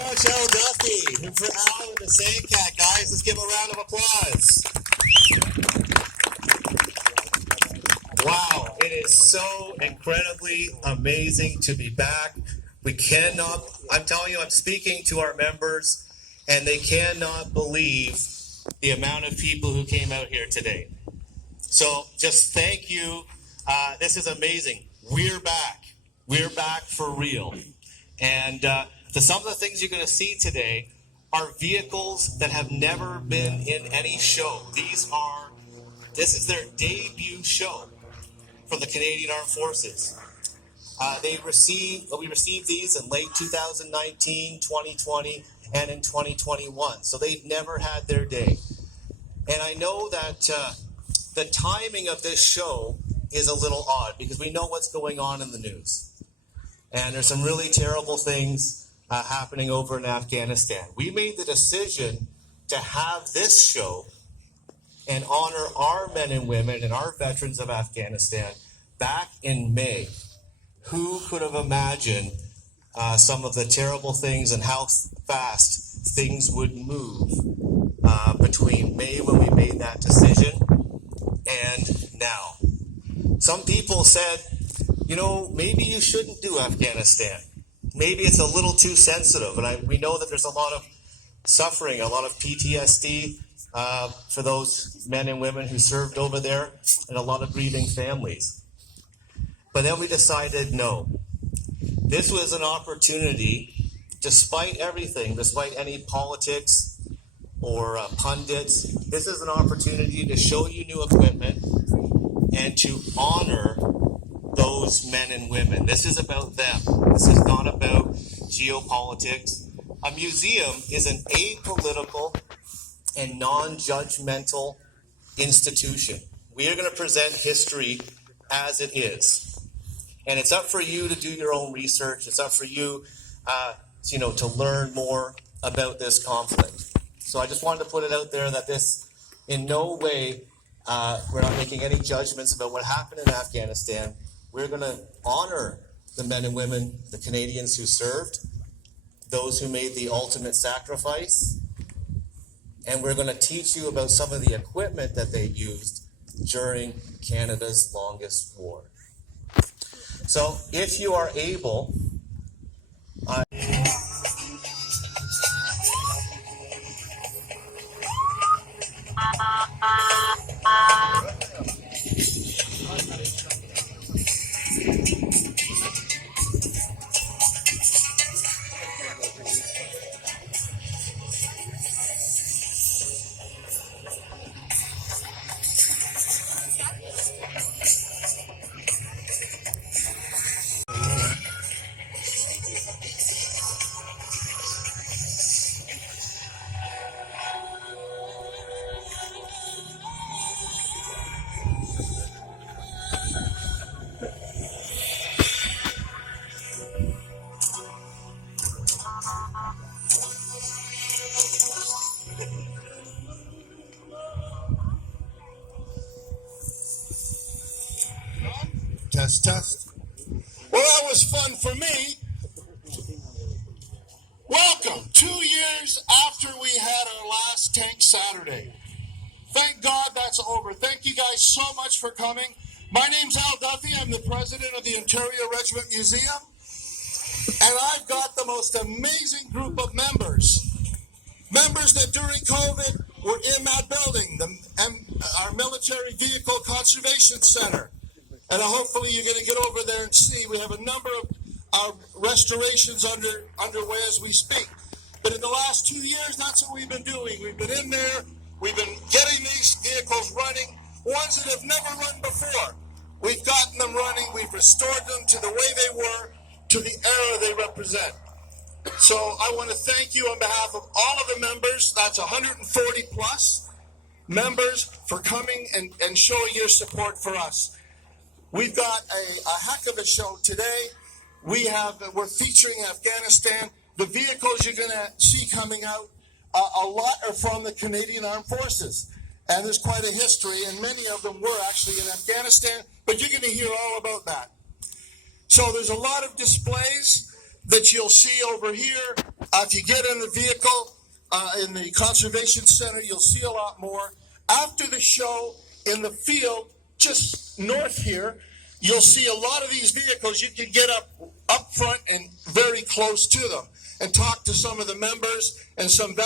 Coach Al Duffy, and for Al and the RCAC, guys, let's give a round of applause. Wow, it is so incredibly amazing to be back. We cannot, I'm telling you, I'm speaking to our members, and they cannot believe the amount of people who came out here today. So just thank you. This is amazing. We're back. We're back for real. And some of the things you're going to see today are vehicles that have never been in any show. This is their debut show for the Canadian Armed Forces. We received these in late 2019, 2020, and in 2021. So they've never had their day. And I know that the timing of this show is a little odd because we know what's going on in the news. And there's some really terrible things happening over in Afghanistan. We made the decision to have this show and honor our men and women and our veterans of Afghanistan back in May. Who could have imagined some of the terrible things and how fast things would move between May when we made that decision and now? Some people said, maybe you shouldn't do Afghanistan. Maybe it's a little too sensitive. And we know that there's a lot of suffering, a lot of PTSD for those men and women who served over there, and a lot of grieving families. But then we decided no. This was an opportunity, despite everything, despite any politics or pundits, this is an opportunity to show you new equipment and to honor those men and women. This is about them. This is not about geopolitics. A museum is an apolitical and non-judgmental institution. We are going to present history as it is. And it's up for you to do your own research. It's up for you, to learn more about this conflict. So I just wanted to put it out there that this, in no way, we're not making any judgments about what happened in Afghanistan. We're going to honor the men and women, the Canadians who served, those who made the ultimate sacrifice, and we're going to teach you about some of the equipment that they used during Canada's longest war. So if you are able, Test. Well, that was fun for me. Welcome. 2 years after we had our last Tank Saturday. Thank God that's over. Thank you guys so much for coming. My name's Al Duffy. I'm the president of the Ontario Regiment Museum. And I've got the most amazing group of members. Members that during COVID were in that building, our Military Vehicle Conservation Center. And hopefully you're going to get over there and see. We have a number of restorations underway as we speak. But in the last 2 years, that's what we've been doing. We've been in there. We've been getting these vehicles running, ones that have never run before. We've gotten them running. We've restored them to the way they were, to the era they represent. So I want to thank you on behalf of all of the members. That's 140 plus members for coming and showing your support for us. We've got a heck of a show today. We're featuring Afghanistan. The vehicles you're going to see coming out, a lot are from the Canadian Armed Forces. And there's quite a history, and many of them were actually in Afghanistan, but you're going to hear all about that. So there's a lot of displays. that you'll see over here. If you get in the vehicle in the Conservation Center, you'll see a lot more. After the show, in the field just north here, you'll see a lot of these vehicles. You can get up front and very close to them and talk to some of the members and some